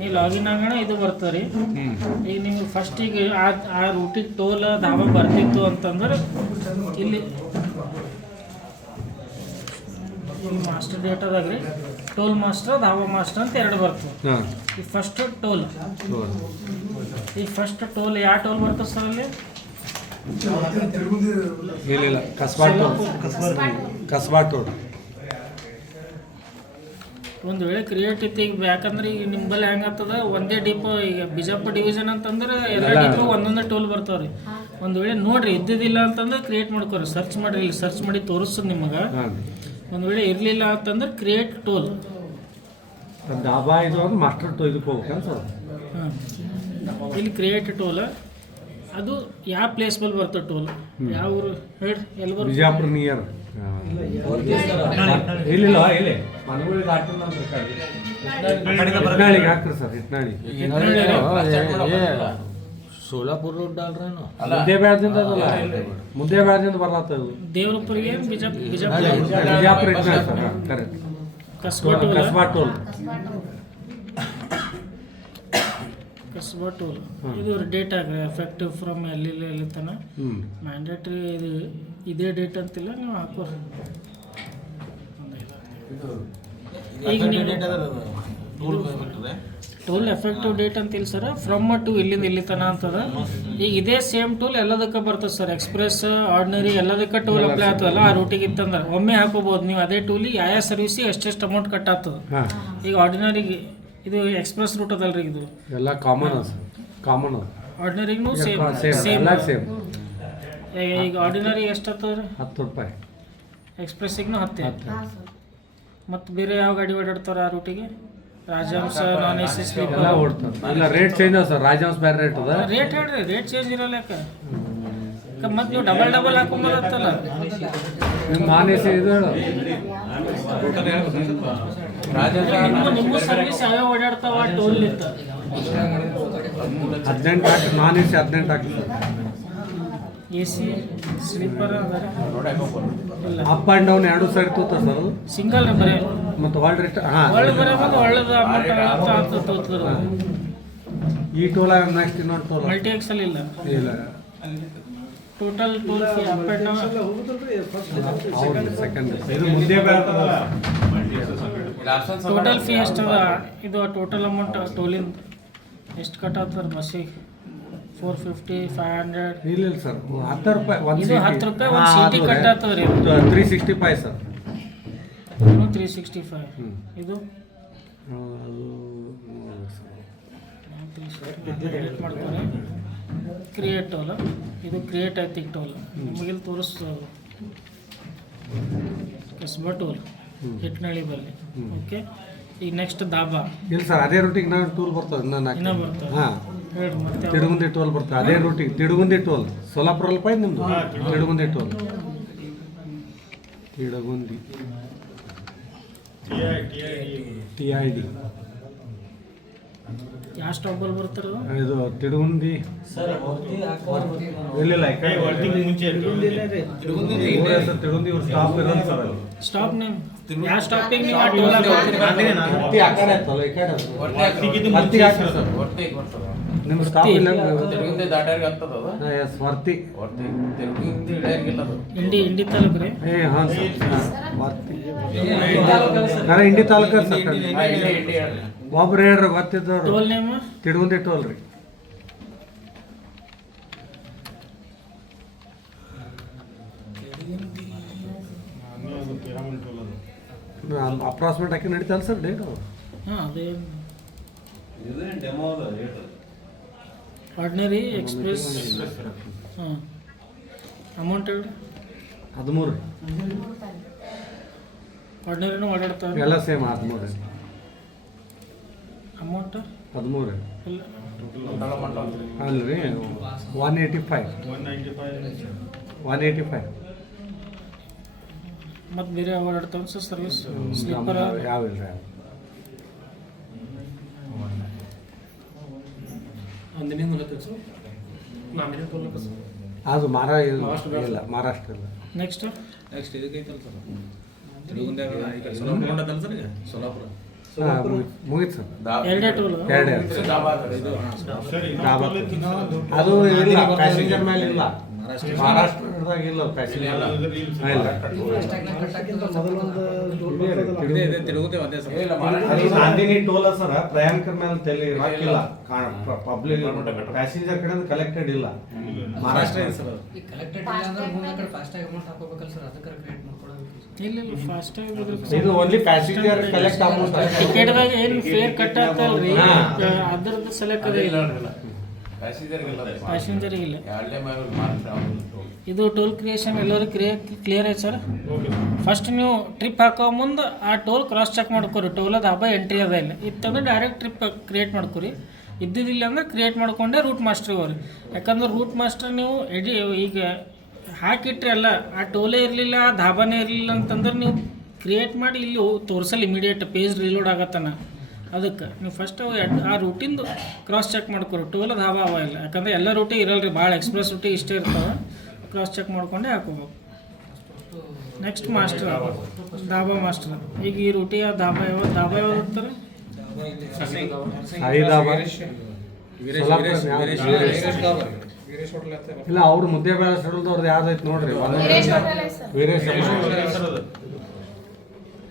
ನೀವು ಲಾಗಿನ್ ಆಗೋಣ ಇದು ಬರ್ತದೆ ರೀ. ಈಗ ನಿಮ್ಗೆ ಫಸ್ಟಿಗೆ ಆ ರೂಟಿಗೆ ಟೋಲ್ ಧಾಬಾ ಬರ್ತಿತ್ತು ಅಂತಂದ್ರೆ ಇಲ್ಲಿ ಮಾಸ್ಟರ್ ಡೇಟಾದಾಗ ರೀ ಟೋಲ್ ಮಾಸ್ಟರ್ ಧಾಬಾ ಮಾಸ್ಟರ್ ಅಂತ ಎರಡು ಬರ್ತದೆ. ಈ ಫಸ್ಟ್ ಟೋಲ್ ಈ ಫಸ್ಟ್ ಟೋಲ್ ಯಾವ ಟೋಲ್ ಬರ್ತದೆ ಸರ್ ಅಲ್ಲಿ? ಇಲ್ಲ ಕಸ್ಬಾ ಟೋಲ್. ಒಂದು ವೇಳೆ ಕ್ರಿಯೇಟ್ ಇತ್ತು ಈಗ, ಯಾಕಂದ್ರೆ ಈಗ ನಿಂಬಲ್ಲಿ ಹೆಂಗಾಗ್ತದ ಒಂದೇ ಡಿಪೋ, ಈಗ ಬಿಜಾಪುರ ಡಿವಿಷನ್ ಅಂತಂದ್ರೆ ಎಲ್ಲ ಡಿಪೋ ಒಂದೊಂದೇ ಟೋಲ್ ಬರ್ತಾವ್ರಿ. ಒಂದು ವೇಳೆ ನೋಡ್ರಿ ಇದ್ದಿದ್ದಿಲ್ಲ ಅಂತಂದ್ರೆ ಕ್ರಿಯೇಟ್ ಮಾಡ್ಕೋರಿ, ಸರ್ಚ್ ಮಾಡಿರಿ, ಇಲ್ಲಿ ಸರ್ಚ್ ಮಾಡಿ ತೋರಿಸ್ತದೆ ನಿಮಗೆ. ಒಂದು ವೇಳೆ ಇರಲಿಲ್ಲ ಅಂತಂದ್ರೆ ಕ್ರಿಯೇಟ್ ಟೋಲ್ ಡಾಬಾ ಇದು ಅಂದ್ರೆ ಮಾಸ್ಟರ್ ಟೋಲ್ ಇದಕ್ಕೆ ಹೋಗ್ಬೇಕಂತ ಸರ್. ಇಲ್ಲಿ ಕ್ರಿಯೇಟ್ ಟೋಲ್ ಅದು ಯಾವ ಪ್ಲೇಸ್ ಮೇಲೆ ಬರ್ತದೆ ಟೋಲ್, ಯಾವ ಊರು ಹೇಳಿ ಎಲ್ಲಿ ಬರ್ತದೆ? ಬಿಜಾಪುರ ನಿಯರ್ ಇಲ್ಲ ಇಟ್ನಾಳಿಗೆ ಹಾಕ್ರಿ ಸರ್. ಇಟ್ನಾಳಿ ಸೋಲಾಪುರ ರೋಡ್ ಅಲ್ರೇನು ಮುದ್ದೆ ಬ್ಯಾಡ್ದಿಂದ ಬರ್ಲಾತದು. ದೇವ್ರಪ್ಪರಿಗೆ ಬಿಜಾಪುರ ಇಟ್ನಾಳಿ ಸರ್. ಕರೆಕ್ಟ್. ಕಸ್ಬಾ ಟೋಲ್ ಇದು ಡೇಟ್ ಆಗ್ರಿ ಎಫೆಕ್ಟಿವ್ ಫ್ರಮ್ ಎಲ್ಲಿ ತನ ಮ್ಯಾಂಡೇಟ್ರಿ. ಇದು ಇದೇ ಡೇಟ್ ಅಂತಿಲ್ಲ, ನೀವು ಹಾಕೋರಿ. ಈಗ ಟೋಲ್ ಎಫೆಕ್ಟಿವ್ ಡೇಟ್ ಅಂತಿಲ್ಲ ಸರ್, ಫ್ರಮ್ ಟು ಇಲ್ಲಿಂದ ಇಲ್ಲಿ ತನ ಅಂತದ. ಈಗ ಇದೇ ಸೇಮ್ ಟೂಲ್ ಎಲ್ಲದಕ್ಕೆ ಬರ್ತದೆ ಸರ್, ಎಕ್ಸ್ಪ್ರೆಸ್ ಆರ್ಡಿನರಿ ಎಲ್ಲದಕ್ಕೆ ಟೋಲ್ ಅಪ್ಲೈ ಆಗ್ತದಲ್ಲ ಆ ರೂಟಿಗೆ ಇತ್ತಂದ್ರೆ ಒಮ್ಮೆ ಹಾಕೋಬೋದು ನೀವು. ಅದೇ ಟೂಲಿಗೆ ಯಾವ ಸರ್ವಿಸಿಗೆ ಎಷ್ಟೆಷ್ಟು ಅಮೌಂಟ್ ಕಟ್ ಆಗ್ತದೆ. ಈಗ ಆರ್ಡಿನರಿಗೆ ಇದು ಎಕ್ಸ್ಪ್ರೆಸ್ ರೂಟ್ ಅದಲ್ರಿ, ಇದು ಎಲ್ಲ ಕಾಮನ್ ಆರ್ಡಿನರಿಗೂ ಸೇಮ್. ಈಗ ಆರ್ಡಿನರಿ ಎಷ್ಟು ಆಗ್ತದೆ ರೀ? 10 ರೂಪಾಯಿ. ಎಕ್ಸ್ಪ್ರೆಸ್ಸಿಗೂ 10. ಮತ್ತು ಬೇರೆ ಯಾವ ಗಾಡಿ ಓಡಾಡ್ತಾರೆ ಆ ರೂಟಿಗೆ? Rajahamsa, non A C, sleeper ಎಲ್ಲ ಓಡ್ತಾರೆ. ಇಲ್ಲ ರೇಟ್ ಚೇಂಜ್ ಅದ ಸರ್. ರಾಜಹಂಸ ಬೇರೆ ರೇಟ್ ಅದ. ರೇಟ್ ಹೇಳ್ರಿ, ರೇಟ್ ಚೇಂಜ್ ಇರಲ್ಲ. ಮತ್ತು ನೀವು ಡಬಲ್ ಹಾಕೊಂಬತ್ತಲ್ಲ ನಿಮ್ಮ ನಾನ್ ಎ ಸಿ ಇದು ಹೇಳು. ನಿಮ್ಮ ಸರ್ವಿಸ್ ಯಾವ್ಯಾವ ಓಡಾಡ್ತಾವ ಟೋಲ್ ಇತ್ತ 18 ಹಾಕಿ, ನಾನ್ ಎ ಸಿ 18 ಹಾಕಿ sir. A C sleeper up and down ಎರಡು ಸೈಡ್ ತೋತ ಸರ್. ಸಿಂಗಲ್ ಬರೀ ಮತ್ತು ವರ್ಲ್ಡ್ ರೇಟ್ ಒಳ್ಳೆ ಬರೀ ಮತ್ತು ಒಳ್ಳೇದು ಅಮೌಂಟ್ ತೋತದ. ಈ ಟೋಲ ನೆಕ್ಸ್ಟ್ ಇನ್ನೊಂದು ಟೋಲ್ ಮಲ್ಟಿ ಎಕ್ಸಲ್ ಇಲ್ಲ. Total toll fee up and down second ಇದು ಮುಂದೆ ಟೋಟಲ್ ಫೀ ಎಷ್ಟದ? ಇದು ಟೋಟಲ್ ಅಮೌಂಟ್ ಟೋಲಿಂದ ಎಷ್ಟು ಕಟ್ ಆಗ್ತದೆ ಬಸ್ಸಿಗೆ? 450, 500. ಇಲ್ಲ ಸರ್, 10 ರೂಪಾಯಿ ಇದು 10 ರೂಪಾಯಿ ಒಂದು ಸೀಟಿ ಕಟ್ ಆಗ್ತದೆ ರೀ. 365 ಸರ್. 365. ಇದು ಕ್ರಿಯೇಟ್ ಮಾಡ್ತಾರೆ. ಕ್ರಿಯೇಟ್ ಟೋಲ್ ಇದು ಕ್ರಿಯೇಟ್ ಐತಿ ಟೋಲ್ ನಮಗಿಲ್ಲಿ ತೋರಿಸ್ತದೆ. ಕಸ್ಬಾ ಟೋಲ್ ಹಿಟ್ನಳ್ಳಿ ಬಲ್ಲಿ. ಓಕೆ, ಈಗ ನೆಕ್ಸ್ಟ್ ದಾಬಾ. ಇಲ್ಲ ಸರ್, ಅದೇ ರೂಟಿಗೆ ನಾವು ಟೂಲ್ ಬರ್ತದೆ. ಇನ್ನೂ ಬರ್ತದೆ. ಹಾಂ, ಹೇಳಿ ಮತ್ತೆ ತಿಡುಗುಂದಿ ಟೋಲ್ ಬರ್ತದೆ. ಅದೇ ರೂಟಿಗೆ ತಿಡುಗುಂದಿ ಟೋಲ್. ಸೋಲಾಪುರ ಅಲ್ಪ ನಿಮ್ಮದು ತಿಡುಗುಂದಿ ಟೋಲ್. ತಿಡುಗುಂದಿ TID ಯಾವ ಸ್ಟಾಪಲ್ಲಿ ಬರ್ತಾರೆ? ಇದು ತಿಡುಗುಂದಿ. ಇಲ್ಲ ತಿಡುಗುಂದಿ ಇವ್ರು ಸ್ಟಾಪ್ ಇರೋದು ಸರ್. ಸ್ಟಾಪ್ ನೇಮ್ ಯಾವ ಸ್ಟಾಪಿಗೆ ನೀವು ಟೋಲ್ ನಿಮ್ಮ ಸ್ಟಾಪ್ ಇಲ್ಲ ವರ್ತಿ. ಇಂಡಿ ತಾಲೂಕು ರೀ. ಹಾಂ ಸರ್, ವರ್ತಿ ಇಂಡಿ ತಾಲೂಕು ಸರ್. ಒಬ್ರು ಹೇಳ್ರಿ ಗೊತ್ತಿದ್ದವ್ರು. ಟೋಲ್ ನೇಮ್ ತಿಡುಗುಂದಿ ಟೋಲ್ ರೀ. ಅಪ್ರಾಕ್ಸಿಮೇಟ್ ಹಾಕಿ ನಡೀತಲ್ಲ ಸರ್ ಡೇಟು? ಹಾಂ, ಅದೇ ಆರ್ಡಿನರಿ ಎಕ್ಸ್ಪ್ರೆಸ್. ಹಾಂ, ಅಮೌಂಟ್ ಹೇಳಿ. 13 ಆರ್ಡಿನರಿನೂ ಓಡಾಡ್ತಾರೆ ಎಲ್ಲ ಸೇಮ್. 13 ಅಮೌಂಟ್ 13 ಇಲ್ಲ. ಅಲ್ರಿ 185. ಮತ್ತು ಬೇರೆ ಓಡಾಡ್ತಾವೆ ಸರ್ ಸರ್ವಿಸ್? ಸ್ಲೀಪರ್ ಯಾವ ಇಲ್ಲ ಅದು ಮಹಾರಾಷ್ಟ್ರ ಇಲ್ಲ. ನೆಕ್ಸ್ಟ್ ಇದಕ್ಕೆ ಐತಲ್ಲ ಸರ್, ತಿಳುಗುಂದ್ಯಾಗ ಈ ಕಡೆ ಸೋಲಾಪುರ ಹೊಂಡದಲ್ಲ ಸರ್. ಈಗ ಸೋಲಾಪುರ ಮುಗೀತು ಸರ್. ಎರಡೇ ಟೋಲ್ ಎರಡೇ ಅದು ಇಲ್ಲ ಪ್ಯಾಸೆಂಜರ್ ಮೇಲೆ ಇಲ್ಲ, ಮಹಾರಾಷ್ಟ್ರದಾಗ ಇಲ್ಲ ಪ್ಯಾಸೆಂಜರ್ ನಾಂದಿನಿ ಟೋಲ್ ಸರ್ ಪ್ರಯಾಣಿಕರ ಮೇಲೆ ತಲೆ ಹಾಕಿಲ್ಲ, ಪಬ್ಲಿಕ್ ಪ್ಯಾಸೆಂಜರ್ ಕಡೆ ಕಲೆಕ್ಟೆಡ್ ಇಲ್ಲ. ಮಹಾರಾಷ್ಟ್ರ ಇಲ್ಲ ಫಾಸ್ಟಾಗಿ ಇದು ಓನ್ಲಿ ಪ್ಯಾಸೆಂಜರ್ ಕಲೆಕ್ಟ್ ಅಮೌಂಟ್. ಟಿಕೆಟ್ದಾಗ ಏನು ಫೇರ್ ಕಟ್ ಆಗ್ತಲ್ರಿ ಅದ್ರದ್ದು ಸೆಲೆಕ್ಟ್ ಅದೇ ಇಲ್ಲ ಪ್ಯಾಸೆಂಜರಿಗಿಲ್ಲ. ಇದು ಟೋಲ್ ಕ್ರಿಯೇಷನ್ ಎಲ್ಲರೂ ಕ್ಲಿಯರ್ ಐತೆ ಸರ್. ಫಸ್ಟ್ ನೀವು ಟ್ರಿಪ್ ಹಾಕೋ ಮುಂದೆ ಆ ಟೋಲ್ ಕ್ರಾಸ್ ಚೆಕ್ ಮಾಡ್ಕೊರಿ, ಟೋಲದ ಹಬ್ಬ ಎಂಟ್ರಿ ಅದ ಇಲ್ಲ ಇತ್ತಂದ್ರೆ ಡೈರೆಕ್ಟ್ ಟ್ರಿಪ್ ಕ್ರಿಯೇಟ್ ಮಾಡ್ಕೊರಿ. ಇದ್ದಿದ್ದಿಲ್ಲ ಅಂದ್ರೆ ಕ್ರಿಯೇಟ್ ಮಾಡ್ಕೊಂಡೆ ರೂಟ್ ಮಾಸ್ಟ್ರಿಗೆ ಹೋಗ್ರಿ. ಯಾಕಂದ್ರೆ ರೂಟ್ ಮಾಸ್ಟರ್ ನೀವು ಈಗ ಹಾಕಿಟ್ರಿ ಅಲ್ಲ, ಆ ಟೋಲೇ ಇರಲಿಲ್ಲ, ಆ ಧಾಬಾನೇ ಇರಲಿಲ್ಲ ಅಂತಂದ್ರೆ ನೀವು ಕ್ರಿಯೇಟ್ ಮಾಡಿ ಇಲ್ಲಿ ತೋರಿಸಲ್ಲ, ಇಮಿಡಿಯೇಟ್ ಪೇಜ್ ರಿಲೋಡ್ ಆಗತ್ತಾನ. ಅದಕ್ಕೆ ನೀವು ಫಸ್ಟ್ ಆ ರೂಟಿಂದು ಕ್ರಾಸ್ ಚೆಕ್ ಮಾಡ್ಕೊರಿ, ಟೋಲದ ಧಾಬಾ ಅವ ಇಲ್ಲ. ಯಾಕಂದ್ರೆ ಎಲ್ಲ ರೂಟಿಗೆ ಇರಲ್ಲ ರೀ, ಭಾಳ ಎಕ್ಸ್ಪ್ರೆಸ್ ರೂಟಿಗೆ ಇಷ್ಟೇ ಇರ್ತಾವೆ. ಕ್ರಾಸ್ ಚೆಕ್ ಮಾಡ್ಕೊಂಡೆ ಹಾಕೋಬೇಕು. Next master dhaba master. ಈಗ ಈ ರೂಟಿಗೆ ಧಾಬಾ ಯಾವ್ದು ಅಂತಾರೆ? ಇಲ್ಲ ಅವ್ರು ಮುದ್ದೆ ಬೇಳೆ ಸಡಲ್ದವ್ರದ್ದು ಯಾವ್ದೈತೆ ನೋಡ್ರಿ, ವೀರೇಶ್.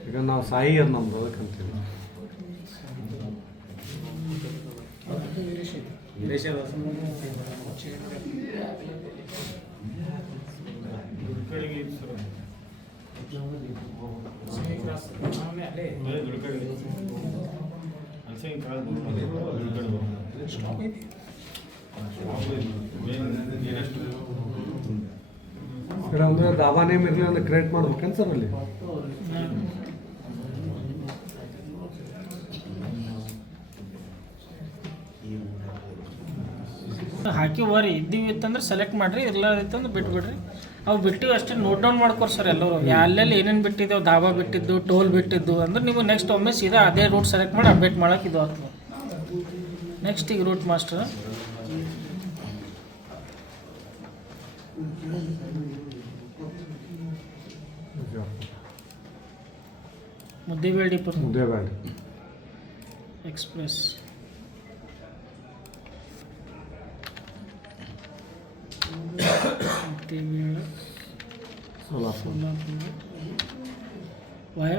ಈಗ ನಾವು ಸಾಯಿ ಅದು ನಮ್ದು ಅದಕ್ಕಂತೀವಿ. ಅಂದ್ರೆ ದಾಬಾ ನೇಮ್ ಇರಲಿ ಅಂದ್ರೆ ಕ್ರಿಯೇಟ್ ಮಾಡ್ಬೇಕೇನು ಸರ್ ಅಲ್ಲಿ? ಹಾಕಿ ಹೋರಿ, ಇದ್ದೀವಿ ಇತ್ತಂದ್ರೆ ಸೆಲೆಕ್ಟ್ ಮಾಡಿರಿ, ಇಲ್ಲ ಇತ್ತಂದ್ರೆ ಬಿಟ್ಬಿಡ್ರಿ. ಅವು ಬಿಟ್ಟಿವಿ ಅಷ್ಟೇ ನೋಟ್ ಡೌನ್ ಮಾಡ್ಕೊರಿ ಸರ್ ಎಲ್ಲರೂ. ಅಲ್ಲೆಲ್ಲಿ ಏನೇನು ಬಿಟ್ಟಿದ್ದೇವೆ, ಧಾಬಾ ಬಿಟ್ಟಿದ್ದು, ಟೋಲ್ ಬಿಟ್ಟಿದ್ದು ಅಂದ್ರೆ ನೀವು ನೆಕ್ಸ್ಟ್ ಒಮ್ಮೆ ಸೀದಾ ಅದೇ ರೂಟ್ ಸೆಲೆಕ್ಟ್ ಮಾಡಿ ಅಪ್ಡೇಟ್ ಮಾಡೋಕೆ ಇದು ಆಗ್ತದೆ. ನೆಕ್ಸ್ಟ್ ಈಗ route master Muddebihal depot, Muddebihal express, Muddebihal Solapur, via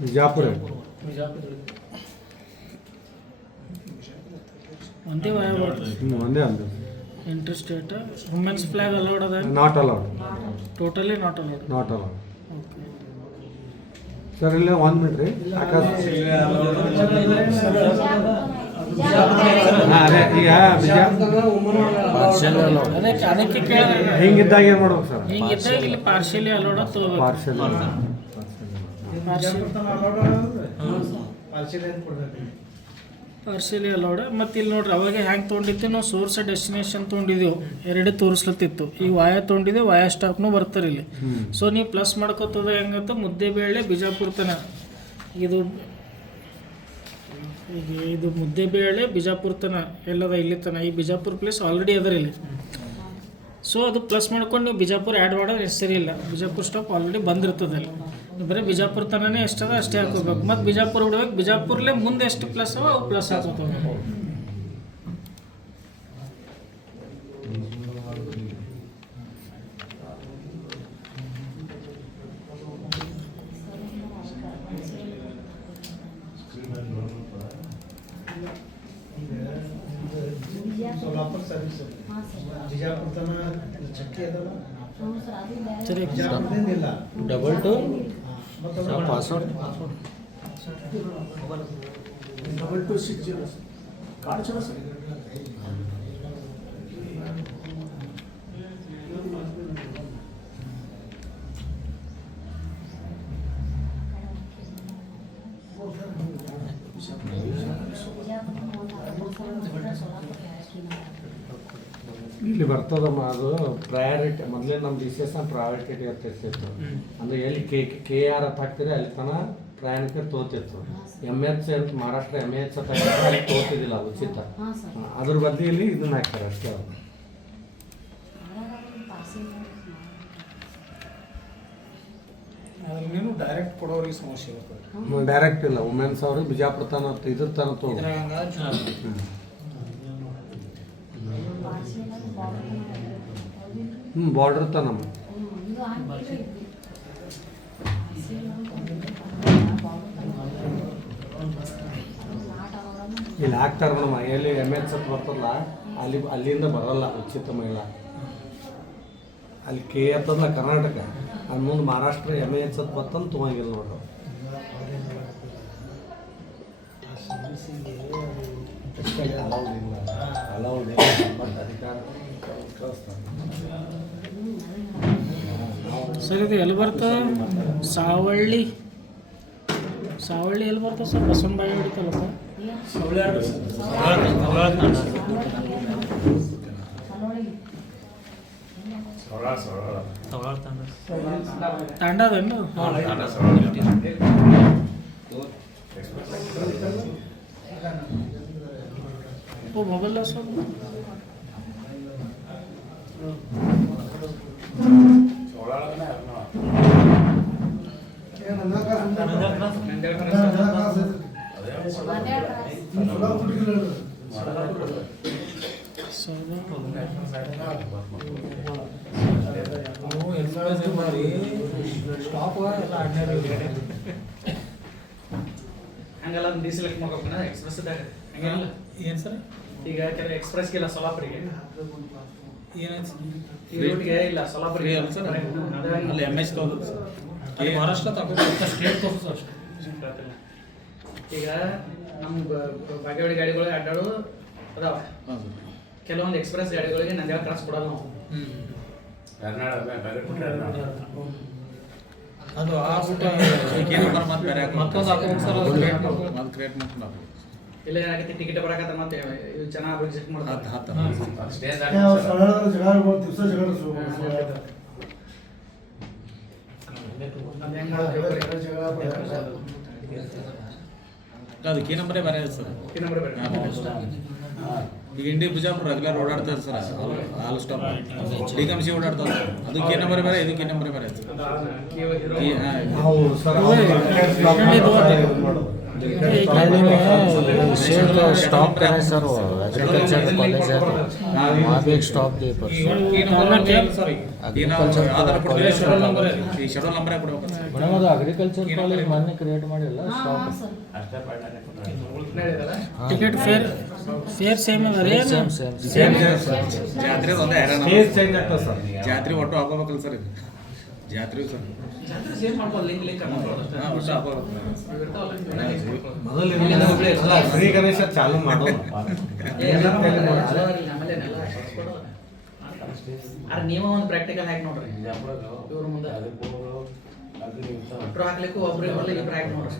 Bijapur. ಒಂದೇ ವಾಯ ಒಂದೇ ಅಂದ ಇಂಟರ್ಸ್ಟೇಟ್. ವುಮೆನ್ಸ್ ಫ್ಲಾಗ್ ಅಲೌಡ್ ಅದ? Not allowed, totally not allowed. Not allowed okay sir. ಇಲ್ಲೇ 1 ಮಿನಿಟ್ ರೀ. ಅದೇ ಈಗ ಅದಕ್ಕೆ ಕೇಳಿದ್ರೆ ಹಿಂಗಿದ್ದಾಗ ಏನು ಮಾಡ್ಬೇಕು ಸರ್? ಹಿಂಗಿದ್ದಾಗ ಇಲ್ಲಿ ಪಾರ್ಶಿಯಲಿ ಅಲೌಡ್ ತಗೋಬೇಕು. Partially allowed. ಮತ್ತು ಇಲ್ಲಿ ನೋಡ್ರಿ, ಅವಾಗ ಹ್ಯಾಂಗೆ ತೊಗೊಂಡಿತ್ತು ನಾವು, ಸೋರ್ಸ್ ಡೆಸ್ಟಿನೇಷನ್ ತೊಗೊಂಡಿದ್ದೆವು, ಎರಡೇ ತೋರಿಸ್ಲತ್ತಿತ್ತು. ಈಗ ವಾಯ ತೊಗೊಂಡಿದ್ದೆವು, ವಾಯ ಸ್ಟಾಪ್ನು ಬರ್ತಾರೆ ಇಲ್ಲಿ. ಸೊ ನೀವು ಪ್ಲಸ್ ಮಾಡ್ಕೋತದ ಹೆಂಗಂತ ಮುದ್ದೇಬೇಳೆ ಬಿಜಾಪುರ ತನ. ಇದು ಈಗ ಇದು ಮುದ್ದೇಬೇಳೆ ಬಿಜಾಪುರ ತನ ಎಲ್ಲದ ಇಲ್ಲಿ ತನ. ಈ ಬಿಜಾಪುರ ಪ್ಲೇಸ್ ಆಲ್ರೆಡಿ ಅದರ ಇಲ್ಲಿ. ಸೊ ಅದು ಪ್ಲಸ್ ಮಾಡ್ಕೊಂಡು ನೀವು ಬಿಜಾಪುರ ಆ್ಯಡ್ ಮಾಡೋದು ನೆಸರಿ ಇಲ್ಲ, ಬಿಜಾಪುರ ಸ್ಟಾಪ್ ಆಲ್ರೆಡಿ ಬಂದಿರ್ತದೆ. ನೀವು ಬರೀ ಬಿಜಾಪುರ ತನನೇ ಎಷ್ಟದ ಅಷ್ಟೇ ಹಾಕೋಬೇಕು. ಮತ್ತು ಬಿಜಾಪುರ ಬಿಡ್ಬೇಕು, ಬಿಜಾಪುರಲ್ಲೇ ಮುಂದೆ ಎಷ್ಟು ಪ್ಲಸ್ ಅವ ಅವು ಪ್ಲಸ್ ಹಾಕೋತವೆ. सोलापुर सर्विस ಬಿಜಾಪುರ ತನ ಚಕ್ಕಿ ಅದಲ್ಲ ಸರಿ. ಬಿಜಾಪುರದಿಂದ double two password double 260 card ಚಲೋ ಸರ್. ಇಲ್ಲಿ ಬರ್ತದಮ್ಮ, ಅದು ಪ್ರಯಾರಿಟಿ. ಮೊದಲೇ ನಮ್ಮ ಡಿಸಿಎಸ್ ಪ್ರಯಾರಿಟಿ ಅಂತ ಇರ್ತಿತ್ತು. ಅಂದರೆ ಎಲ್ಲಿ KR ಅಂತ ಹಾಕ್ತಿರಿ ಅಲ್ಲಿ ತನಕ ಪ್ರಯಾಣಿಕರು ತೋತಿತ್ತು. MH ಅಂತ ಮಹಾರಾಷ್ಟ್ರ MH ಅಂತ ಅಲ್ಲಿ ತೋತಿದ್ದಿಲ್ಲ ಉಚಿತ. ಅದ್ರ ಬದಲಿಯಲ್ಲಿ ಇದನ್ನ ಹಾಕ್ತಾರೆ ಅಷ್ಟೇ. ಅವರು ಅದ್ರಲ್ಲೇನು ಡೈರೆಕ್ಟ್ ಕೊಡೋರಿಗೆ ಸಮಸ್ಯೆ ಇರ್ತದೆ. ಡೈರೆಕ್ಟ್ ಇಲ್ಲ, ವುಮೆನ್ಸ್ ಅವ್ರಿಗೆ ಬಿಜಾಪುರ ತನ ಇದ್ರ ತನ ತೊಗೊಂಡು ಬಾರ್ಡರ್ ತನ ಇಲ್ಲಿ ಹಾಕ್ತಾರೆ ಮೇಡಮ್. ಎಲ್ಲಿ MH ಬರ್ತಲ್ಲ ಅಲ್ಲಿಂದ ಬರಲ್ಲ ಉಚಿತ ಮಹಿಳಾ. ಅಲ್ಲಿ ಕೆ ಎತ್ತಲ್ಲ ಕರ್ನಾಟಕ, ಅಲ್ಲಿ ಮುಂದೆ ಮಹಾರಾಷ್ಟ್ರ MH ಬರ್ತಂದು ತೊಗೊಂಗಿಲ್ಲ ನೋಡ್ರಿ. ಸರ್ ಇದು ಎಲ್ಲಿ ಬರ್ತದೆ? ಸಾವಳ್ಳಿ ಎಲ್ಲಿ ಬರ್ತದೆ ಸರ್? ಬಸವನಬಾಯಿ ಹಿಡಿತಲ್ಲ ಸರ್? ತಾಂಡದೇನು? ಓ ಮೊಬೈಲ್ ಸರ್ ಹಂಗೆಲ್ಲ ಡಿಸೆಲೆಕ್ಟ್ ಮಾಡ್ಬೇಕಣ್ಣ ಎಕ್ಸ್ಪ್ರೆಸ್ದಾಗ ಹಂಗೇನಿಲ್ಲ. ಏನು ಸರ್ ಈಗ ಕೆಲವು ಎಕ್ಸ್ಪ್ರೆಸ್ಗೆಲ್ಲ ಸೊಲಾಪುರಿಗೆ ಏನಾಯ್ತು ಈ ರೂಟ್ಗೆ ಇಲ್ಲ ಸೊಲಾಪುರಿಗೆ ಅಲ್ಲಿ MH ತಗೋದು ಸರ್. ಅಲ್ಲಿ ಮಹಾರಾಷ್ಟ್ರ ತಗೋದು ಸ್ಟೇಟ್ ತಗೋದು ಅಷ್ಟೇ. ಈಗ ನಮ್ಮ ಬಾಗೇವಾಡಿ ಗಾಡಿಗಳು ಅಡ್ಡಾಡು ಅದಾವ. ಕೆಲವೊಂದು ಎಕ್ಸ್ಪ್ರೆಸ್ ಗಾಡಿಗಳಿಗೆ ನಂದೇಳ ಕ್ರಾಸ್ ಕೊಡಲ್ಲ ನಾವು. ಅದು ಇಲ್ಲ ಏನಾಗೈತಿ ಟಿಕೆಟ್ ಬರಕತ್ತ ಮತ್ತೆ ಇವು ಚೆನ್ನಾಗಿ ಚೆಕ್ ಮಾಡ್ತಾರೆ. ಅದು ಕೀ ನಂಬರೇ ಬೇರೆ ಸರ್. ಈಗ ಇಂಡಿ ಬಿಜಾಪುರ ರೆಗ್ಯುಲರ್ ಓಡಾಡ್ತಾರೆ ಸರ್. ಹಾಲು ಸ್ಟಾಪ್ DKMC ಓಡಾಡ್ತಾರೆ. ಅದು ಕೀ ನಂಬರ್ ಬೇರೆ, ಇದು ಕೀ ನಂಬರ್ ಬೇರೆ स्टॉप करें सर, वो एग्रीकल्चर कॉलेज है वहाँ भी एक स्टॉप दे पर ಶೆಡ್ಯೂಲ್ ನಂಬರ್ ಕೊಡ್ಬೇಕು ಮೇಡಮ್. ಅದು ಅಗ್ರಿಕಲ್ಚರ್ ಕಾಲೇಜ್ ಮೊನ್ನೆ ಕ್ರಿಯೇಟ್ ಮಾಡಿಲ್ಲ ಸ್ಟಾಪ್. ಟಿಕೆಟ್ ಫೇರ್ ಸೇಮ್ ಅದ ರೀ? ಸೇಮ್ ಜಾತ್ರೆ ಒಂದೇ ಚೇಂಜ್ ಆಗ್ತದೆ ಸರ್. ಜಾತ್ರೆ ಒಟ್ಟು ಹಾಕೋಬೇಕಲ್ಲ ಸರ್. ಇದು ಜಾತ್ರೆ ಸರ್ ಸೇವ್ ಮಾಡ್ಬೋದು ಲಿಂಕ್ ಒಟ್ಟು ಹಾಕೋಬೇಕು. ಮೊದಲು ಫ್ರೀ ಗಣೇಶ ಚಾಲು ಮಾಡೋದು. ಅರೆ ನೀವ ಒಂದು ಪ್ರಾಕ್ಟಿಕಲ್ ಹಾಕಿ ನೋಡ್ರಿ ಇವ್ರ ಮುಂದೆ ಒಟ್ರು ಹಾಕ್ಲಿಕ್ಕೂ ಒಬ್ರಿಗೆ ಬರಲಿ ಇಬ್ರು ಹಾಕಿ ನೋಡ್ರಿ.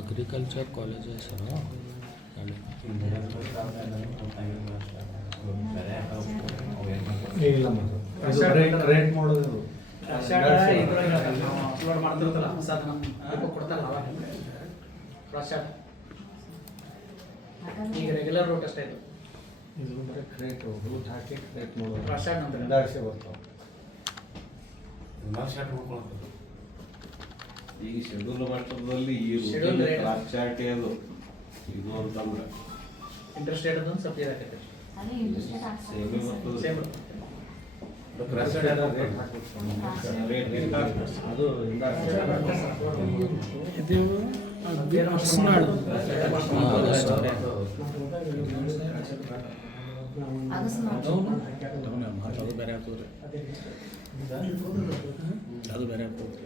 ಅಗ್ರಿಕಲ್ಚರ್ ಕಾಲೇಜ್ है सर. ಇಲ್ಲ ರೇಟ್ ಮಾಡೋದು ಅಪ್ಲೋಡ್ ಮಾಡ್ತಿರ್ತಲ್ಲ ಹೊಸದು ನಮ್ಮ ಕೊಡ್ತಾರಲ್ಲ ಅವಾಗ ಪ್ರಸಾದ. ಈಗ ರೆಗ್ಯುಲರ್ ರೂಟ್ ಅಷ್ಟೇ ಇದು. ಇದು ಬರೀ ಕ್ರೇಟ್ ರೂಟ್ ಹಾಕಿ ಕ್ರೇಟ್ ಮಾಡೋದು. ಪ್ರಸಾದ ನಂತರ ದಾಳಿಸಿ ಬರ್ತಾವೆ. ಈಗ ಶೆಡ್ಯೂಲ್ ಮಟ್ಟದಲ್ಲಿ ಈ Schedule rate. ರಾಜ್ಯಾಟಿ ಅದು ಇದು ಅಂತಂದ್ರೆ ಇಂಟ್ರೆಸ್ಟ್ ರೇಟ್ ಅದೊಂದು ಸ್ವಲ್ಪ ಇದಾಗೈತೆ ಸೇವೆ ಬರ್ತದೆ. ಸೇಮ್ ಅದು ಇದು ಹೊಸನಾಡು. ಅದು ಬೇರೆ ಆಗ್ತದೆ. ಅದು ಬೇರೆ ಆಗ್ತದೆ.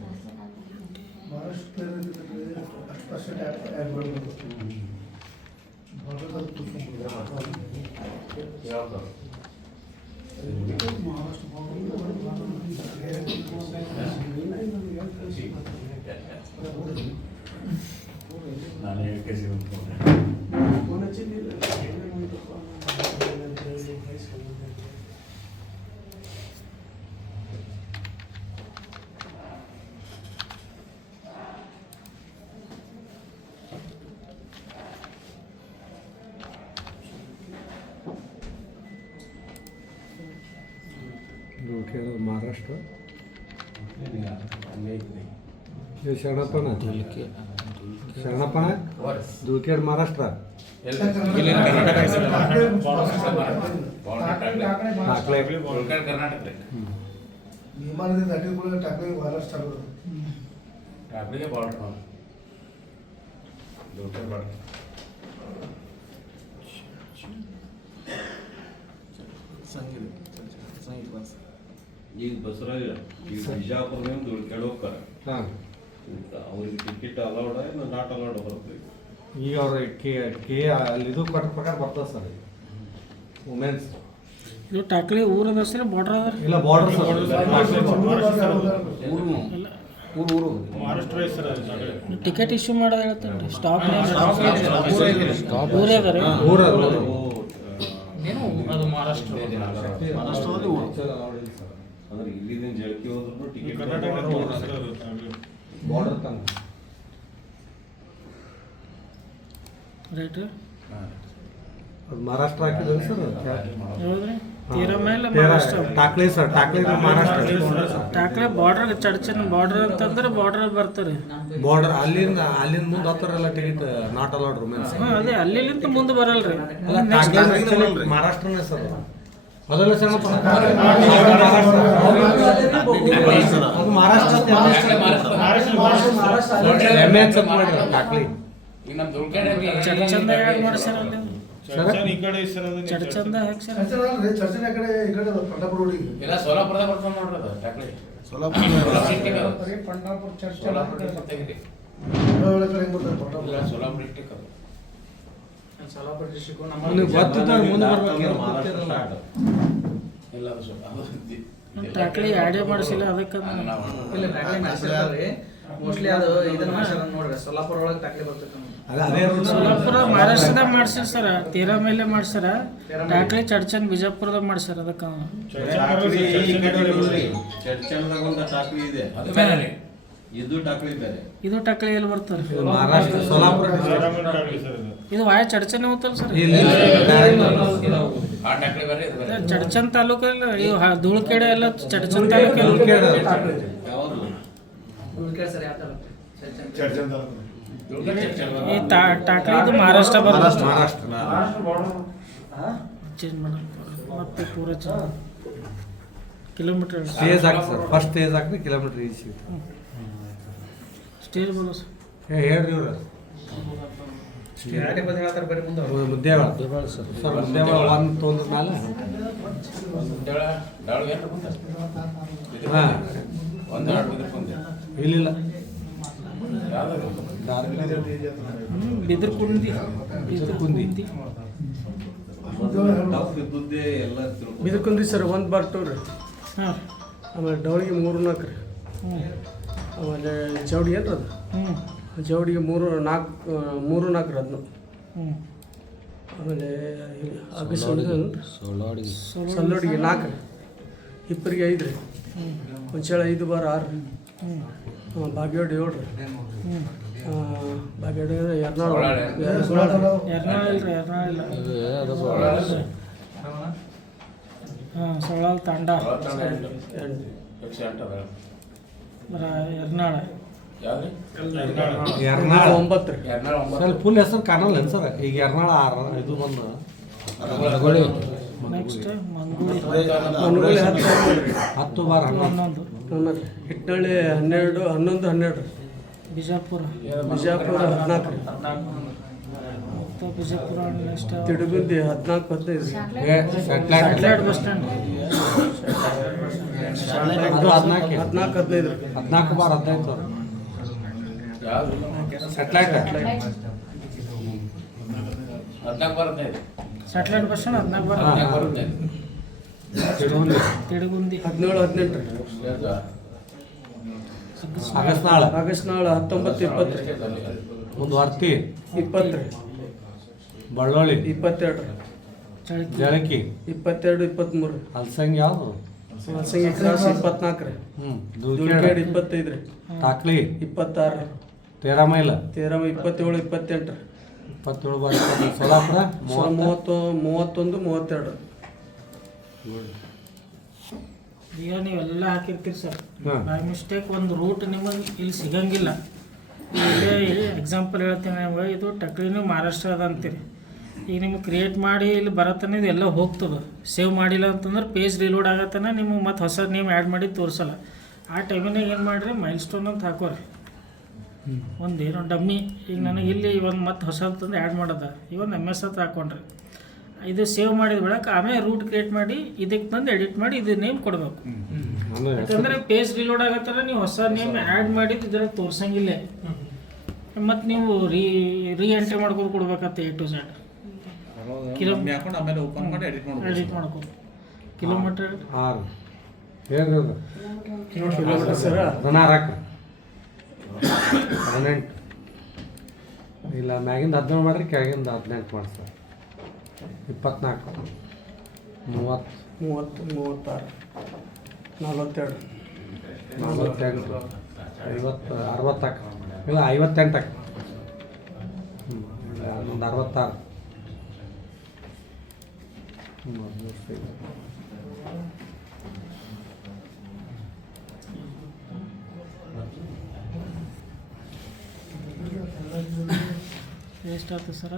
ಮಹಾರಾಷ್ಟ್ರ. ಇದು ಶರಣಪ್ಪನ ದುಲ್ಕೇಡ್ ಮಹಾರಾಷ್ಟ್ರ. ಕರ್ನಾಟಕ ವಿಮಾನದಿಂದ ಅಡ್ಡಿಗಳು ಟಾಕಳಿ ಮಹಾರಾಷ್ಟ್ರ ಟಾಕಳಿಗೆ ಬಾರ್ಡರ್ ಈಗ ಬಸವರಾಜ ಈಗ ಬಿಜಾಪುರದಿಂದ ದುಡ್ಡು ಹೋಗ್ತಾರೆ. ಹಾಂ, ಅವ್ರಿಗೆ ಟಿಕೆಟ್ ಅಲೌಡ್ ನಾಟ್ ಅಲೌಡ್ ಬರುತ್ತೆ. ಈಗ ಅವ್ರ ಕೆ ಅಲ್ಲಿ ಇದು ಕೊಟ್ಟ ಪ್ರಕಾರ ಬರ್ತದೆ ಸರ್ ವುಮೆನ್ಸ್. ಇದು ಟಾಕ್ಲಿ ಊರದ ಹೆಸರು ಬಾರ್ಡರ್ ಅದ ಇಲ್ಲ ಬಾರ್ಡರ್ ಟಿಕೆಟ್ ಇಶ್ಯೂ ಮಾಡೋದು ಹೇಳ್ತೇನೆ ರೀ. ಸ್ಟಾಪ್ ಊರೇ ಅದ ರೀ. ಅದು ಮಹಾರಾಷ್ಟ್ರ ಅಂದ್ರೆ ಇಲ್ಲಿಂದ ಜಳಕಿ ಹೋದ್ರು ಟಿಕೆಟ್ ಬಾರ್ಡರ್ ತನಕ ರೈಟ್ ಅದು ಮಹಾರಾಷ್ಟ್ರ ಹಾಕಿದ್ರೆ ಸರ್. ಹೌದ್ರಿ. ತೀರಾ ಮೇಲೆ ಮಹಾರಾಷ್ಟ್ರ. ಟಾಕ್ಲಿ ಸರ್, ಟಾಕ್ಲಿ ಮಹಾರಾಷ್ಟ್ರ. ಟಾಕ್ಲೆ ಬಾರ್ಡರ್ ಚರ್ಚನ್ ಬಾರ್ಡರ್ ಅಂತಂದ್ರೆ ಬಾರ್ಡರ್ ಬರ್ತಾರೆ. ಬಾರ್ಡರ್ ಅಲ್ಲಿಂದ ಮುಂದೆ ಹತ್ತಾರಲ್ಲ ಟಿಕೆಟ್ ನಾಟ್ ಅಲೌಡ್ ವುಮೆನ್ಸ್. ಅದೇ ಅಲ್ಲಿಂದ ಮುಂದೆ ಬರಲ್ರಿ. ಮಹಾರಾಷ್ಟ್ರನೇ ಸರ್ ಅದೆಲ್ಲ ಸಣ್ಣ ಅದು ಮಹಾರಾಷ್ಟ್ರ ಟಾಕ್ಲಿ. ಈಗ ನಮ್ಮ ದುಲ್ಕೇಡ್ ಚರ್ಚಂದ ಯಾಕೆ ಮಾಡ್ಸ್ಯಾರ ಅಲ್ಲಿ? ಚರ್ಚಂದ ಹಾಕ್ಸ್ಯಾರ. ಚರ್ಚನೆ ಕಡೆ ಈ ಕಡೆ ಪಂಡಾಪುರ ರೋಡಿಗೆ ಇಲ್ಲ ಸೋಲಾಪುರದಾಗ ಬರ್ತದೆ ನೋಡ್ರಿ ಅದು ಟಾಕಳಿ. ಪಂಡಾಪುರ ಚರ್ಚ್ ಸೋಲಾಪುರ ತೆಗಿರಿ. ಪಂಡಾಪುರ ಸೋಲಾಪುರ ಡಿಸ್ಟಿಕ್ ಅದು. ಸೋಲಾಪುರ ಡಿಸ್ಟ್ರಿಕ್ಟ್ ನೀವು ಗೊತ್ತಿದ್ದವ್ರು ಮುಂದೆ ಬರ್ಬೇಕು. ಮಹಾರಾಷ್ಟ್ರ ಸ್ಟಾರ್ಟ್. ಇಲ್ಲ ಅದು ಟಾಕ್ಲಿ ಆಡೇ ಮಾಡಿಸಿಲ್ಲ ಅದಕ್ಕೆ ಇಲ್ಲ ಟಾಕ್ಲಿ ಮಾಡ್ಸಿರ್ತಾವ್ರಿ. ಮೋಸ್ಟ್ಲಿ ಅದು ಇದನ್ನ ಮಾಡ್ಸ್ಯಾರ ನೋಡ್ರಿ. ಸೋಲಾಪುರ ಒಳಗೆ ಟಾಕ್ಲಿ ಬರ್ತೈತೆ ಅದೇ ಸೋಲಾಪುರ ಮಹಾರಾಷ್ಟ್ರದಾಗ ಮಾಡ್ಸ್ಯಾರ ಸರ್. ತೀರಾ ಮೇಲೆ ಮಾಡ್ಸ್ಯಾರ. ಟಾಕ್ಲಿ ಚರ್ಚನ್ ಬಿಜಾಪುರದಾಗ ಮಾಡ್ಸ್ಯಾರ ಅದಕ್ಕೆ. ಚರ್ಚಲ್ದಾಗ ಒಂದು ಟಾಕ್ಲಿ ಇದೆ, ಅದು ಬೇರೆ ರೀ. ಇದು ಟಾಕ್ಲಿ ಬೇರೆ. ಇದು ಟಾಕ್ಲಿ ಎಲ್ಲಿ ಬರ್ತಾರೆ? ಮಹಾರಾಷ್ಟ್ರ ಸೋಲಾಪುರ ಇದು ವಾಯ ಚರ್ಚನೆ ಹೋಗ್ತಲ್ಲ ಸರ್. ಆ ಟಾಕಳಿ ಬೇರೆ ಇದು ಬೇರೆ. ಚಡ್ಚನ್ ತಾಲೂಕಲ್ಲ ಇವು ಧೂಳ್ಖೇಡೆ ಎಲ್ಲ ಚಡ್ಚನ್ ತಾಲೂಕು. ಯಾವುದು ಸರ್ ಯಾವ ಈ ಟಾಕ್ಲಿ ಇದು ಮಹಾರಾಷ್ಟ್ರ ಬರುತ್ತೆ. ಮಹಾರಾಷ್ಟ್ರ ಚೇಂಜ್ ಮಾಡಲ್ಲ ಮತ್ತೆ ಪೂರ ಚೇಂಜ್ ಕಿಲೋಮೀಟರ್ ಸ್ಟೇಜ್ ಹಾಕಿ ಸರ್. ಫಸ್ಟ್ ಸ್ಟೇಜ್ ಹಾಕಿ ಕಿಲೋಮೀಟರ್ ಈಜ್ ಸಿಗುತ್ತೆ. ಸ್ಟೇಜ್ ಬೋಲೋ ಸರ್. ಹೇಳ್ರಿ ಇವ್ರು ಹೇಳ್ತಾರೆ ಬರೀ ಮುಂದೆ ಮುದ್ದೇವಾಳ ಸರ್. ಮುದ್ದೇವಾಳ ಒಂದು ತೊಂದ್ರ ಮೇಲೆ ಡಾಳು ಏನು ಬಂದ ಹಾಂ ಒಂದು ಎರಡು ಬಿದ್ರ ಬಂದೆ ಇಲ್ಲಿಲ್ಲ ಯಾವ್ದು ಬಿದಿರ್ಕುಂದಿ. ಬಿದಿರ್ಕುಂದಿ. ಟಫ್ ಇದ್ದದ್ದೇ ಎಲ್ಲ ತಿಳ್ಕೊಂಡು ಬಿದರ್ಕುಂದ್ರಿ ಸರ್ 1 ಬಾರ್ 2 ರೀ. ಹಾಂ. ಆಮೇಲೆ ಡೌಳಿಗೆ 3 4 ರೀ. ಆಮೇಲೆ ಜವಡಿಗೆ ಏನ್ರಿ ಅದು ಜವಡಿಗೆ 3 4 ರೀ ಅದನ್ನು. ಆಮೇಲೆ ಸಲ್ಲೋಡಿಗೆ 4 ರೀ. ಇಬ್ಬರಿಗೆ 5 ರೀ. ಮುಂಚೆಳ 5 ಬಾರ್ 6 ರೀ. ಬಾಗೇವಾಡಿ 7 ರೀ. ಬಾಗೇವಾಡಿ ಎರ್ನಾಳ್ ಎರ್ನಾಳ್ ಇಲ್ಲ. ಹಾಂ ಸೊಳಾಲ್ ತಾಂಡ ಎರ್ನಾಳ. ಯಾವ್ದು ಎರ್ನಾಳ 9 ರೀ. ಎರಡ್ನಾಳು 9 ಸರ್ ಫುಲ್ ಹೆಸರು ಕಾಣಲ್ಲ ಸರ್. ಈಗ ಎರ್ನಾಳ 6 ಇದು ಬಂದು ನೆಕ್ಸ್ಟ್ ಮಂಗುಳಿ 10 ಬಾರ್ 11. 11. ಹಿಟ್ನಳ್ಳಿ 12 11 12 ರೀ. ಬಿಜಾಪುರ 14 ರೀ. ಮತ್ತು ಬಿಜಾಪುರ ನೆಕ್ಸ್ಟ್ ತಿಡುಗುಂದಿ 14 15 ರೀ. ಸ್ಯಾಟಲೈಟ್ ಬಸ್ ಸ್ಟ್ಯಾಂಡ್ ಅದು 14 14 15 ರೀ. 14 ಬಾರ್ 15 ಯಾವ್ದು ಸ್ಯಾಟಲೈಟ್ 14 ಬರ್ತೈತೆ. ಸ್ಯಾಟಲೈಟ್ ಬಸ್ ಸ್ಟ್ಯಾಂಡ್ 14 ಬರ. 14 ಬರ್ತೈತೆ. ತಿಡುಗುಂದಿ 17 18 ರೀ. ಅಗಸ್ನಾಳ ಆಗಸ್ಟ್ನಾಳ 19 20 ರೀ. ಒಂದು ವರ್ತಿ 20 ರೀ. ಬಳ್ಳೊಳ್ಳಿ 22 ರೀ. ಚಳಕಿ ಜಳಕಿ 22 23 ರೀ. ಹಲ್ಸಂಗಿ ಯಾವುದು ಹಲಸಂಗಿ ಕ್ರಾಸ್ 24 ರೀ. ದುಲ್ಕೇಡ್ ದುಲ್ಕೇಡ್ 25 ರೀ. ಟಾಕ್ಲಿ 26 ರೀ. ತೇರಾಮೈಲ 13 27 28 ರೀ. 27 ಬಾರ್ 20. ಸೋಲಾಪುರ 30 31 32 ರೀ. ಈಗ ನೀವೆಲ್ಲ ಹಾಕಿರ್ತೀರಿ ಸರ್, ಹಾಂ. ಬೈ ಮಿಸ್ಟೇಕ್ ಒಂದು ರೂಟ್ ನಿಮಗೆ ಇಲ್ಲಿ ಸಿಗಂಗಿಲ್ಲ. ಇಲ್ಲೇ ಎಕ್ಸಾಂಪಲ್ ಹೇಳ್ತೀನಿ ನಿಮ್ಗೆ, ಇದು ಟಕ್ಳಿನೂ ಮಹಾರಾಷ್ಟ್ರದ ಅಂತೀರಿ. ಈಗ ನಿಮ್ಗೆ ಕ್ರಿಯೇಟ್ ಮಾಡಿ ಇಲ್ಲಿ ಬರತ್ತನ ಇದು ಎಲ್ಲ ಹೋಗ್ತದೆ. ಸೇವ್ ಮಾಡಿಲ್ಲ ಅಂತಂದ್ರೆ ಪೇಜ್ ರಿಲೋಡ್ ಆಗತ್ತನ ನಿಮಗೆ ಮತ್ತೆ ಹೊಸ ನೇಮ್ ಆ್ಯಡ್ ಮಾಡಿ ತೋರಿಸಲ್ಲ. ಆ ಟೈಮಿನಾಗ ಏನು ಮಾಡಿರಿ, ಮೈಲ್ ಸ್ಟೋನ್ ಅಂತ ಹಾಕೋರಿ. ಒಂದು ಏನೋ ಡಮ್ಮಿ, ಈಗ ನನಗೆ ಇಲ್ಲಿ ಒಂದು ಮತ್ತೆ ಹೊಸದು ತಂದು ಆ್ಯಡ್ ಮಾಡೋದ, ಈಗ ಒಂದು MS ಅಂತ ಹಾಕ್ಕೊಂಡ್ರಿ. ಇದು ಸೇವ್ ಮಾಡಿದ ಬೆಳಕ್ಕೆ ಆಮೇಲೆ ರೂಟ್ ಕ್ರಿಯೇಟ್ ಮಾಡಿ ಇದಕ್ಕೆ ತಂದು ಎಡಿಟ್ ಮಾಡಿ ಇದು ನೇಮ್ ಕೊಡಬೇಕು. ಯಾಕಂದರೆ ಪೇಜ್ ರಿಲೋಡ್ ಆಗತ್ತಲ್ಲ, ನೀವು ಹೊಸ ನೇಮ್ ಆ್ಯಡ್ ಮಾಡಿದ್ದು ಇದ್ರಾಗ ತೋರ್ಸಂಗಿಲ್ಲ. ಮತ್ತು ನೀವು ರೀ ಎಂಟ್ರಿ ಮಾಡ್ಕೊಂಡು ಕೊಡ್ಬೇಕತ್ತ A to Z. ಕಮ್ಮಿ ಹಾಕೊಂಡು ಆಮೇಲೆ ಓಪನ್ ಮಾಡಿ ಎಡಿಟ್ ಮಾಡ್ಬೋದು. ಎಡಿಟ್ ಮಾಡ್ಕೊಂಡು ಕಿಲೋಮೀಟರ್ 6 ಏನು ಕಿಲೋಮೀಟರ್ ಸರ್. ಹದಿನಾರು ಹಾಕ 18 ಇಲ್ಲ, ಮ್ಯಾಗಿಂದ 17 ಮಾಡಿರಿ, ಕೆಳಗಿಂದ 18 ಮಾಡಿ ಸರ್. 24 30 30 36 42 48 50 60 ಹಾಕ, ಇಲ್ಲ 58 ಹಾಕ. ಒಂದು 66 ಎಷ್ಟಾಯ್ತು ಸರ?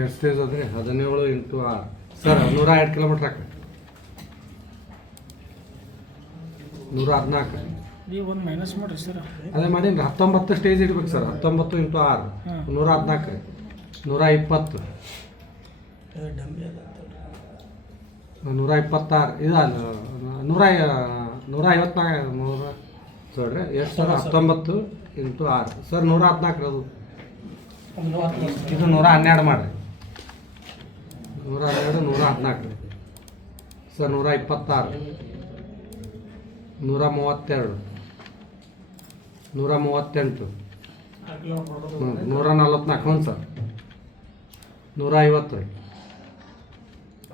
ಎಷ್ಟು ಸ್ಟೇಜ್ ಅದ್ರಿ? 17 ಇಂಟು 6 ಸರ್, 102 ಕಿಲೋಮೀಟ್ರ್ ಹಾಕ. 114 ನೀವು ಒಂದು ಮೈನಸ್ ಮಾಡಿರಿ ಸರ್. ಅದೇ ಮಾಡೀನಿ. 19 ಸ್ಟೇಜ್ ಇಡ್ಬೇಕು ಸರ್. 19 ಇಂಟು 6 114 120 126 ಇದು ಅಲ್ಲ 154 ನೋಡ್ರಿ ಎಷ್ಟು ಸರ್? 19 ಇಂಟು 6 ಸರ್ 114 ಅದು. ಇದು 112 ಮಾಡಿರಿ. 112 114 ಸರ್. 126 132 138 144 ಒಂದು ಸರ್. 150